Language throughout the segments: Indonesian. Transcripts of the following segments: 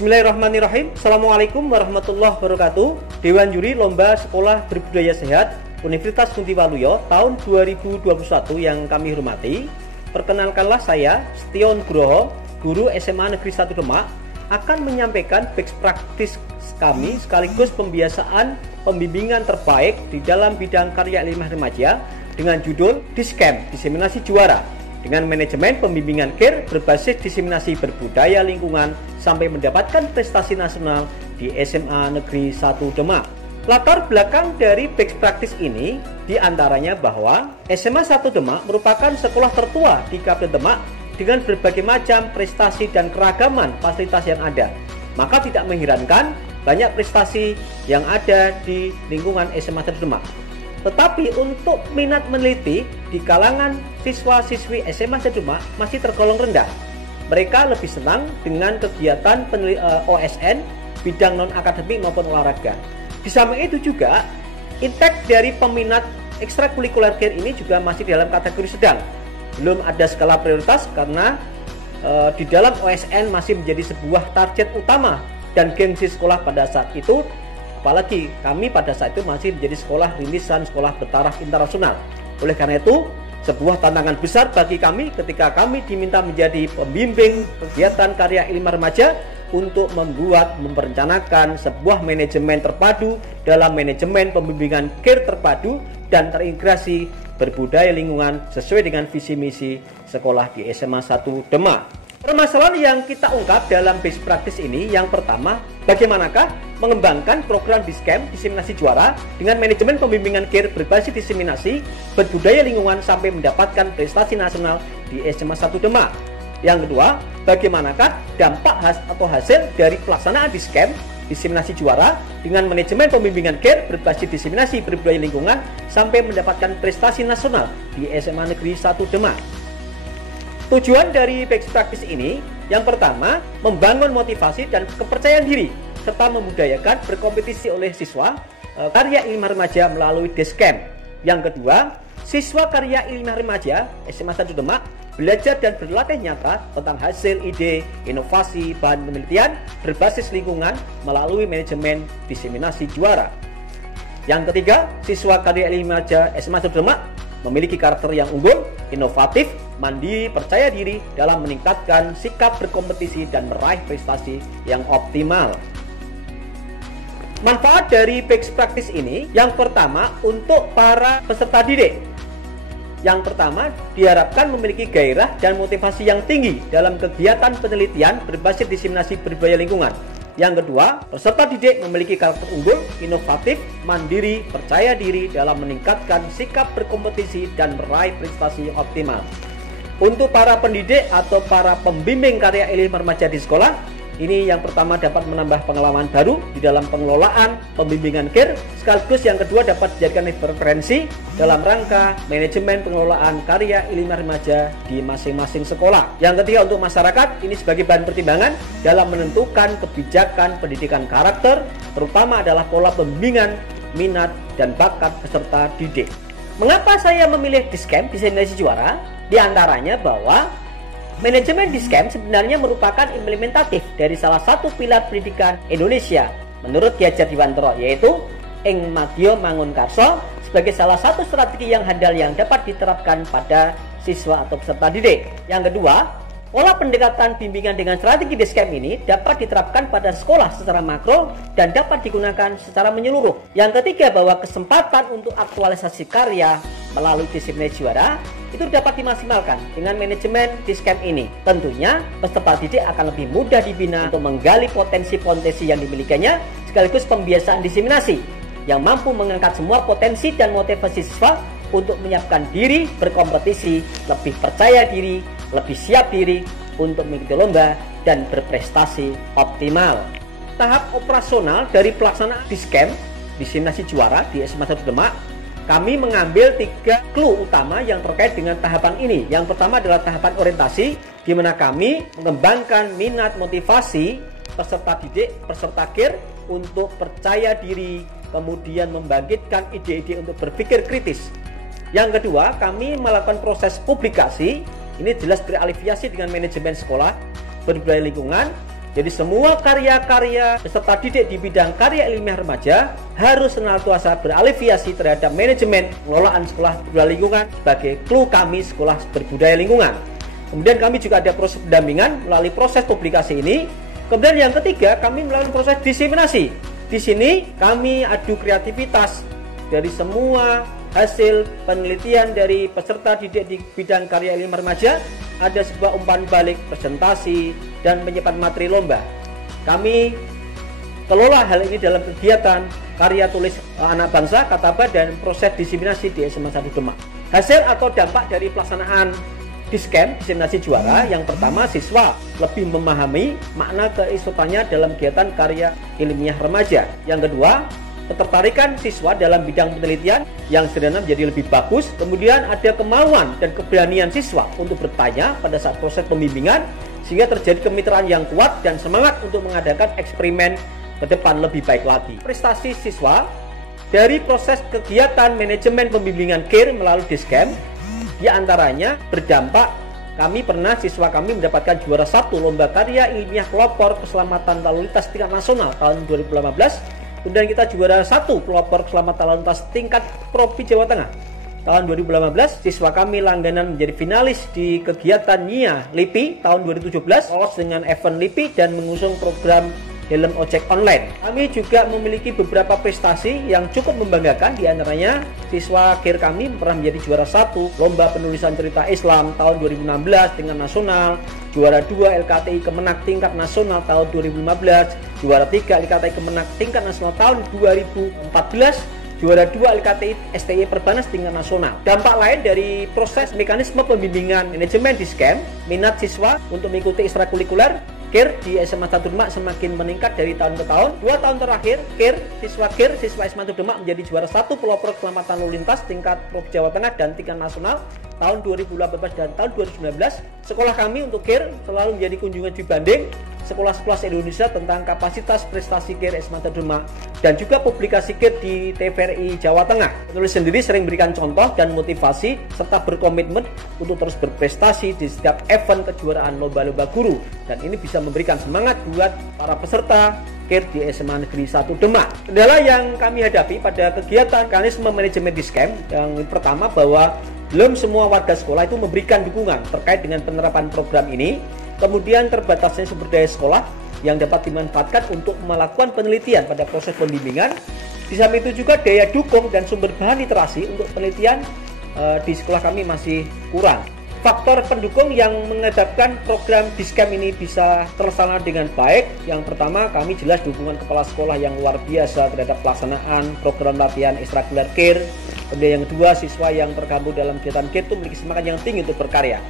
Bismillahirrahmanirrahim. Assalamualaikum warahmatullahi wabarakatuh. Dewan Juri Lomba Sekolah Berbudaya Sehat Universitas Kunti Waluyo tahun 2021 yang kami hormati. Perkenalkanlah saya Setion Groho, guru SMA Negeri 1 Demak, akan menyampaikan best practice kami sekaligus pembiasaan pembimbingan terbaik di dalam bidang karya ilmiah remaja dengan judul Discam Diseminasi Juara, dengan manajemen pembimbingan care berbasis diseminasi berbudaya lingkungan sampai mendapatkan prestasi nasional di SMA Negeri 1 Demak. Latar belakang dari best practice ini diantaranya bahwa SMA 1 Demak merupakan sekolah tertua di Kabupaten Demak dengan berbagai macam prestasi dan keragaman fasilitas yang ada. Maka tidak mengherankan banyak prestasi yang ada di lingkungan SMA 1 Demak. Tetapi untuk minat meneliti di kalangan siswa-siswi SMA 1 Demak masih tergolong rendah. Mereka lebih senang dengan kegiatan OSN, bidang non-akademik maupun olahraga. Di samping itu juga, intake dari peminat ekstrakurikuler care ini juga masih dalam kategori sedang. Belum ada skala prioritas karena di dalam OSN masih menjadi sebuah target utama dan gengsi sekolah pada saat itu. Apalagi kami pada saat itu masih menjadi sekolah rintisan, sekolah bertaraf internasional. Oleh karena itu, sebuah tantangan besar bagi kami ketika kami diminta menjadi pembimbing kegiatan karya ilmiah remaja untuk merencanakan sebuah manajemen terpadu dalam manajemen pembimbingan care terpadu dan terintegrasi berbudaya lingkungan sesuai dengan visi misi sekolah di SMA 1 Demak. Permasalahan yang kita ungkap dalam best practice ini, yang pertama, bagaimanakah mengembangkan program Discam Diseminasi Juara dengan manajemen pembimbingan care berbasis diseminasi berbudaya lingkungan sampai mendapatkan prestasi nasional di SMA 1 Demak. Yang kedua, bagaimanakah dampak hasil dari pelaksanaan Discam Diseminasi Juara dengan manajemen pembimbingan care berbasis diseminasi berbudaya lingkungan sampai mendapatkan prestasi nasional di SMA Negeri 1 Demak. Tujuan dari best practice ini, yang pertama, membangun motivasi dan kepercayaan diri serta memudayakan berkompetisi oleh siswa karya ilmiah remaja melalui Discam. Yang kedua, siswa karya ilmiah remaja SMA 1 Demak belajar dan berlatih nyata tentang hasil ide, inovasi, bahan penelitian berbasis lingkungan melalui manajemen diseminasi juara. Yang ketiga, siswa karya ilmiah remaja SMA 1 Demak memiliki karakter yang unggul, inovatif, mandiri, percaya diri dalam meningkatkan sikap berkompetisi dan meraih prestasi yang optimal. Manfaat dari best practice ini, yang pertama untuk para peserta didik. Yang pertama, diharapkan memiliki gairah dan motivasi yang tinggi dalam kegiatan penelitian berbasis diseminasi berbudaya lingkungan. Yang kedua, peserta didik memiliki karakter unggul, inovatif, mandiri, percaya diri dalam meningkatkan sikap berkompetisi dan meraih prestasi yang optimal. Untuk para pendidik atau para pembimbing karya ilmiah remaja di sekolah, ini yang pertama dapat menambah pengalaman baru di dalam pengelolaan pembimbingan care, sekaligus yang kedua dapat dijadikan referensi dalam rangka manajemen pengelolaan karya ilmiah remaja di masing-masing sekolah. Yang ketiga, untuk masyarakat, ini sebagai bahan pertimbangan dalam menentukan kebijakan pendidikan karakter, terutama adalah pola pembimbingan, minat, dan bakat peserta didik. Mengapa saya memilih Discam Diseminasi Juara? Di antaranya bahwa manajemen Discam sebenarnya merupakan implementatif dari salah satu pilar pendidikan Indonesia menurut Ki Hajar Dewantara, yaitu ing madya mangun karsa, sebagai salah satu strategi yang handal yang dapat diterapkan pada siswa atau peserta didik. Yang kedua, pola pendekatan bimbingan dengan strategi Discam ini dapat diterapkan pada sekolah secara makro dan dapat digunakan secara menyeluruh. Yang ketiga, bahwa kesempatan untuk aktualisasi karya melalui diseminasi juara itu dapat dimaksimalkan dengan manajemen Discam ini. Tentunya peserta didik akan lebih mudah dibina untuk menggali potensi-potensi yang dimilikinya, sekaligus pembiasaan diseminasi yang mampu mengangkat semua potensi dan motivasi siswa untuk menyiapkan diri berkompetisi, lebih percaya diri, lebih siap diri untuk mengikuti lomba dan berprestasi optimal. Tahap operasional dari pelaksanaan Discam Diseminasi Juara di SMA 1 Demak, kami mengambil 3 clue utama yang terkait dengan tahapan ini. Yang pertama adalah tahapan orientasi, di mana kami mengembangkan minat motivasi peserta didik, peserta care untuk percaya diri, kemudian membangkitkan ide-ide untuk berpikir kritis. Yang kedua, kami melakukan proses publikasi. Ini jelas berafiliasi dengan manajemen sekolah berbudaya lingkungan Jadi semua karya-karya peserta didik di bidang karya ilmiah remaja harus senantiasa berafiliasi terhadap manajemen pengelolaan sekolah berbudaya lingkungan sebagai clue kami sekolah berbudaya lingkungan. Kemudian kami juga ada proses pendampingan melalui proses publikasi ini. Kemudian yang ketiga, kami melalui proses diseminasi. Di sini kami adu kreativitas dari semua hasil penelitian dari peserta didik di bidang karya ilmiah remaja. Ada sebuah umpan balik, presentasi, dan penyimpanan materi lomba. Kami kelola hal ini dalam kegiatan karya tulis anak bangsa, Kataba, dan proses diseminasi di SMA 1 Demak. Hasil atau dampak dari pelaksanaan Discamp, diseminasi juara, yang pertama, siswa lebih memahami makna keikutsertaannya dalam kegiatan karya ilmiah remaja. Yang kedua, ketertarikan siswa dalam bidang penelitian yang sederhana menjadi lebih bagus. Kemudian ada kemauan dan keberanian siswa untuk bertanya pada saat proses pembimbingan, sehingga terjadi kemitraan yang kuat dan semangat untuk mengadakan eksperimen ke depan lebih baik lagi. Prestasi siswa dari proses kegiatan manajemen pembimbingan KIR melalui Discamp, di antaranya berdampak, siswa kami mendapatkan juara 1 lomba karya ilmiah pelopor keselamatan lalu lintas tingkat nasional tahun 2018. Kemudian kita juara 1 pelopor keselamatan lalu lintas tingkat Provinsi Jawa Tengah tahun 2018. Siswa kami langganan menjadi finalis di kegiatan NIA LIPI tahun 2017, lolos dengan event LIPI dan mengusung program helm ojek online. Kami juga memiliki beberapa prestasi yang cukup membanggakan, di antaranya siswa KIR kami pernah menjadi juara 1 lomba penulisan cerita Islam tahun 2016 dengan nasional, juara 2 LKTI Kemenak tingkat nasional tahun 2015, juara 3 LKTI Kemenak tingkat nasional tahun 2014, juara 2 LKTI STI Perbanas tingkat nasional. Dampak lain dari proses mekanisme pembimbingan manajemen Discamp, minat siswa untuk mengikuti ekstrakurikuler KIR di SMA 1 Demak semakin meningkat dari tahun ke tahun. 2 tahun terakhir, siswa SMA 1 Demak menjadi juara 1 pelopor keselamatan lalu lintas tingkat Provinsi Jawa Tengah dan tingkat nasional tahun 2018 dan tahun 2019. Sekolah kami untuk KIR selalu menjadi kunjungan dibanding sekolah-sekolah se-Indonesia tentang kapasitas prestasi KIR SMA 1 Demak dan juga publikasi KIR di TVRI Jawa Tengah. Penulis sendiri sering memberikan contoh dan motivasi serta berkomitmen untuk terus berprestasi di setiap event kejuaraan lomba-lomba guru, dan ini bisa memberikan semangat buat para peserta KIR di SMA Negeri 1 Demak. Kendala yang kami hadapi pada kegiatan mekanisme manajemen Discamp, yang pertama bahwa belum semua warga sekolah itu memberikan dukungan terkait dengan penerapan program ini. Kemudian terbatasnya sumber daya sekolah yang dapat dimanfaatkan untuk melakukan penelitian pada proses pembimbingan. Di samping itu juga daya dukung dan sumber bahan literasi untuk penelitian di sekolah kami masih kurang. Faktor pendukung yang menyebabkan program Discamp ini bisa terlaksana dengan baik, yang pertama, kami jelas dukungan kepala sekolah yang luar biasa terhadap pelaksanaan program latihan ekstrakurikuler KIR. Kemudian yang kedua, siswa yang tergabung dalam kegiatan KIR itu memiliki semangat yang tinggi untuk berkarya.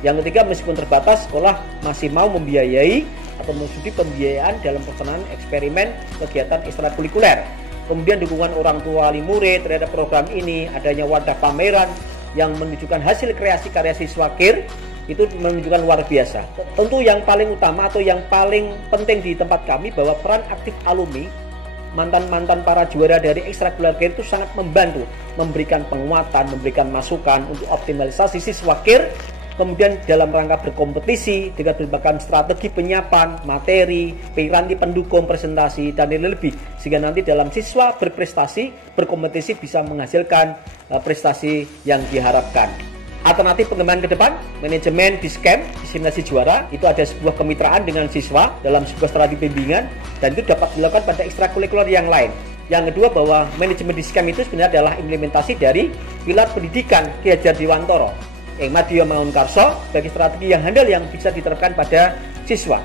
Yang ketiga, meskipun terbatas, sekolah masih mau membiayai atau mensubsidi pembiayaan dalam pelaksanaan eksperimen kegiatan ekstrakurikuler. Kemudian dukungan orang tua wali murid terhadap program ini, adanya wadah pameran yang menunjukkan hasil kreasi karya siswa KIR, itu menunjukkan luar biasa. Tentu yang paling utama atau yang paling penting di tempat kami bahwa peran aktif alumni, mantan-mantan para juara dari ekstrakurikuler KIR itu sangat membantu, memberikan penguatan, memberikan masukan untuk optimalisasi siswa KIR. Kemudian dalam rangka berkompetisi dengan berbagai strategi penyiapan, materi, piranti pendukung, presentasi, dan lebih, sehingga nanti dalam siswa berprestasi, berkompetisi bisa menghasilkan prestasi yang diharapkan. Alternatif pengembangan ke depan, manajemen Discamp, diseminasi juara, itu ada sebuah kemitraan dengan siswa dalam sebuah strategi bimbingan, dan itu dapat dilakukan pada ekstrakurikuler yang lain. Yang kedua, bahwa manajemen Discamp itu sebenarnya adalah implementasi dari pilar pendidikan Ki Hajar Dewantara Madyo Mangunkarso bagi strategi yang handal yang bisa diterapkan pada siswa.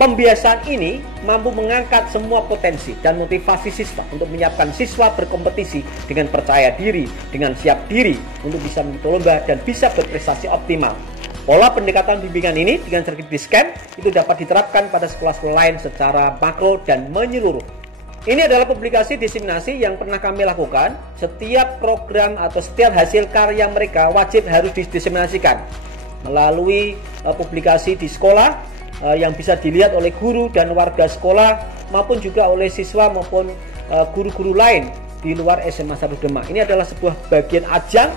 Pembiasaan ini mampu mengangkat semua potensi dan motivasi siswa untuk menyiapkan siswa berkompetisi dengan percaya diri, dengan siap diri untuk bisa mengikuti lomba dan bisa berprestasi optimal. Pola pendekatan bimbingan ini dengan strategi Discamp itu dapat diterapkan pada sekolah-sekolah lain secara makro dan menyeluruh. Ini adalah publikasi diseminasi yang pernah kami lakukan. Setiap program atau setiap hasil karya mereka wajib harus didiseminasikan melalui publikasi di sekolah yang bisa dilihat oleh guru dan warga sekolah maupun juga oleh siswa maupun guru-guru lain di luar SMA 1 Demak. Ini adalah sebuah bagian ajang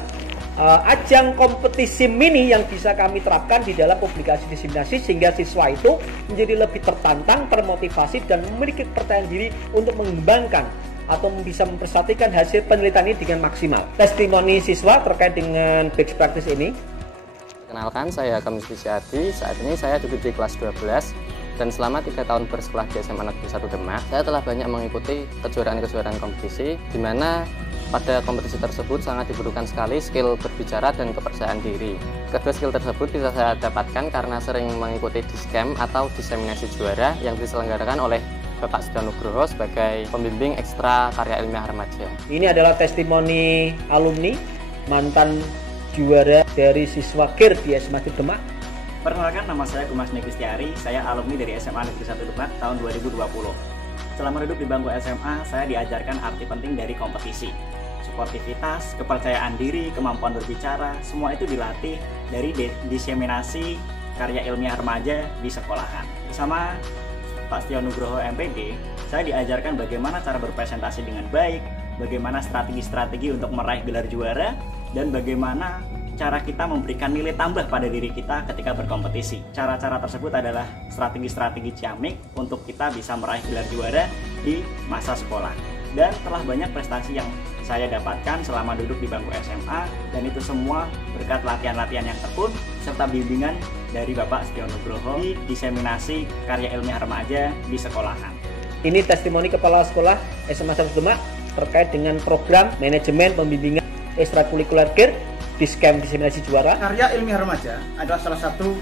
ajang kompetisi mini yang bisa kami terapkan di dalam publikasi diseminasi, sehingga siswa itu menjadi lebih tertantang, termotivasi, dan memiliki kepercayaan diri untuk mengembangkan atau bisa mempresentasikan hasil penelitian ini dengan maksimal. Testimoni siswa terkait dengan best practice ini. Kenalkan, saya Kamis Adi. Saat ini saya duduk di kelas 12 dan selama 3 tahun bersekolah di SMA Negeri 1 Demak, saya telah banyak mengikuti kejuaraan-kejuaraan kompetisi, di mana pada kompetisi tersebut sangat dibutuhkan sekali skill berbicara dan kepercayaan diri. Kedua skill tersebut bisa saya dapatkan karena sering mengikuti Discam atau diseminasi juara yang diselenggarakan oleh Bapak Setia Nugroho sebagai pembimbing ekstra karya ilmiah remaja. Ini adalah testimoni alumni mantan juara dari siswa KIR di SMA Demak. Perkenalkan, nama saya Kumas Negristiari, saya alumni dari SMA Negeri 1 Demak tahun 2020. Selama hidup di bangku SMA, saya diajarkan arti penting dari kompetisi. Sportivitas, kepercayaan diri, kemampuan berbicara, semua itu dilatih dari diseminasi karya ilmiah remaja di sekolahan. Bersama Pak Setia Nugroho MPD, saya diajarkan bagaimana cara berpresentasi dengan baik, bagaimana strategi-strategi untuk meraih gelar juara, dan bagaimana cara kita memberikan nilai tambah pada diri kita ketika berkompetisi. Cara-cara tersebut adalah strategi-strategi ciamik untuk kita bisa meraih gelar juara di masa sekolah. Dan telah banyak prestasi yang saya dapatkan selama duduk di bangku SMA, dan itu semua berkat latihan-latihan yang tekun serta bimbingan dari Bapak Setia Nugroho di diseminasi karya ilmiah remaja di sekolahan. Ini testimoni Kepala Sekolah SMA 1 Demak terkait dengan program manajemen pembimbingan ekstrakurikuler KIR Discam diseminasi juara. Karya ilmiah remaja adalah salah satu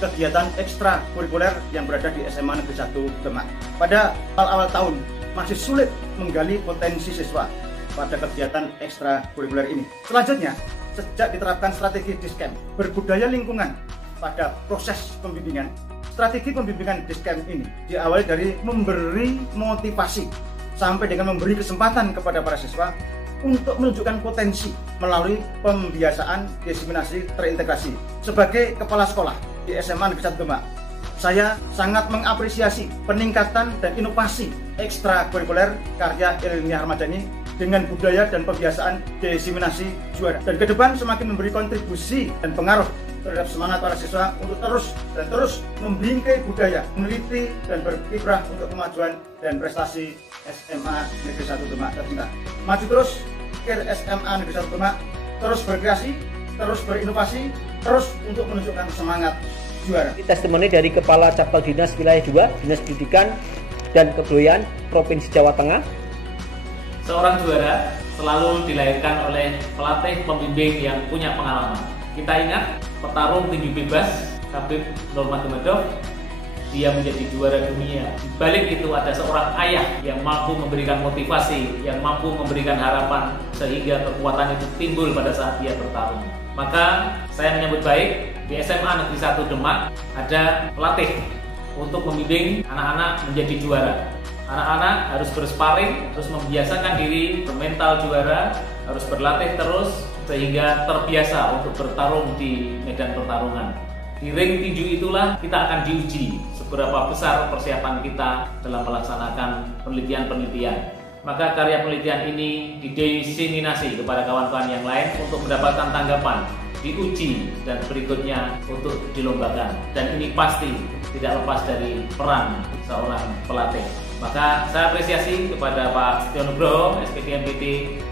kegiatan ekstrakurikuler yang berada di SMA Negeri 1 Demak. Pada awal-awal tahun masih sulit menggali potensi siswa pada kegiatan ekstrakurikuler ini. Selanjutnya, sejak diterapkan strategi Discam berbudaya lingkungan pada proses pembimbingan, strategi pembimbingan Discam ini diawali dari memberi motivasi sampai dengan memberi kesempatan kepada para siswa untuk menunjukkan potensi melalui pembiasaan diseminasi terintegrasi. Sebagai kepala sekolah di SMA Negeri 1 Demak, saya sangat mengapresiasi peningkatan dan inovasi ekstrakurikuler karya ilmiah remaja ini dengan budaya dan pembiasaan diseminasi juara. Dan ke depan semakin memberi kontribusi dan pengaruh terhadap semangat para siswa untuk terus membingkai budaya, meneliti dan berkiprah untuk kemajuan dan prestasi SMA Negeri 1 Demak tercinta. Maju terus, KIR SMA Negeri 1 Demak, terus berkreasi, terus berinovasi, terus untuk menunjukkan semangat juara. Testimoni dari Kepala Cabang Dinas Wilayah 2, Dinas Pendidikan dan Kebudayaan Provinsi Jawa Tengah. Seorang juara selalu dilahirkan oleh pelatih pembimbing yang punya pengalaman. Kita ingat petarung tinju bebas Khabib Nurmagomedov, dia menjadi juara dunia. Di balik itu ada seorang ayah yang mampu memberikan motivasi, yang mampu memberikan harapan sehingga kekuatan itu timbul pada saat dia bertarung. Maka saya menyambut baik di SMA Negeri 1 Demak ada pelatih untuk membimbing anak-anak menjadi juara. Anak-anak harus bersparing, harus membiasakan diri bermental juara, harus berlatih terus sehingga terbiasa untuk bertarung di medan pertarungan. Di ring tinju itulah kita akan diuji seberapa besar persiapan kita dalam melaksanakan penelitian-penelitian. Maka karya penelitian ini didiseminasi kepada kawan-kawan yang lain untuk mendapatkan tanggapan, diuji, dan berikutnya untuk dilombakan. Dan ini pasti tidak lepas dari peran seorang pelatih. Maka saya apresiasi kepada Pak Setia Nugroho, SPD MPD,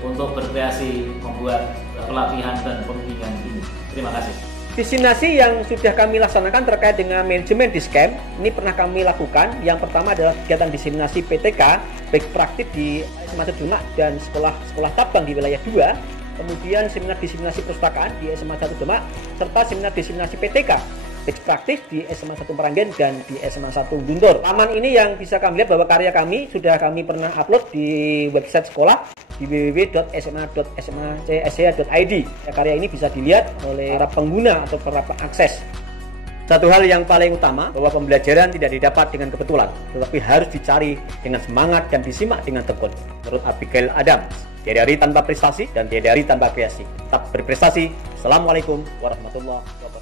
untuk berkreasi membuat pelatihan dan pembimbingan ini. Terima kasih. Diseminasi yang sudah kami laksanakan terkait dengan manajemen Discam ini pernah kami lakukan. Yang pertama adalah kegiatan diseminasi PTK baik praktik di SMA Demak dan sekolah cabang di wilayah 2, kemudian seminar diseminasi perpustakaan di SMA 1 Demak, serta seminar diseminasi PTK baik praktis di SMA 1 Meranggen dan di SMA 1 Guntur. Taman ini yang bisa kami lihat bahwa karya kami sudah kami pernah upload di website sekolah di www.sma.smacsa.id. Karya ini bisa dilihat oleh para pengguna atau para pengakses. Satu hal yang paling utama bahwa pembelajaran tidak didapat dengan kebetulan, tetapi harus dicari dengan semangat dan disimak dengan tekun. Menurut Abigail Adams, tiada hari tanpa prestasi dan tiada hari tanpa kreasi. Tetap berprestasi. Assalamualaikum warahmatullahi wabarakatuh.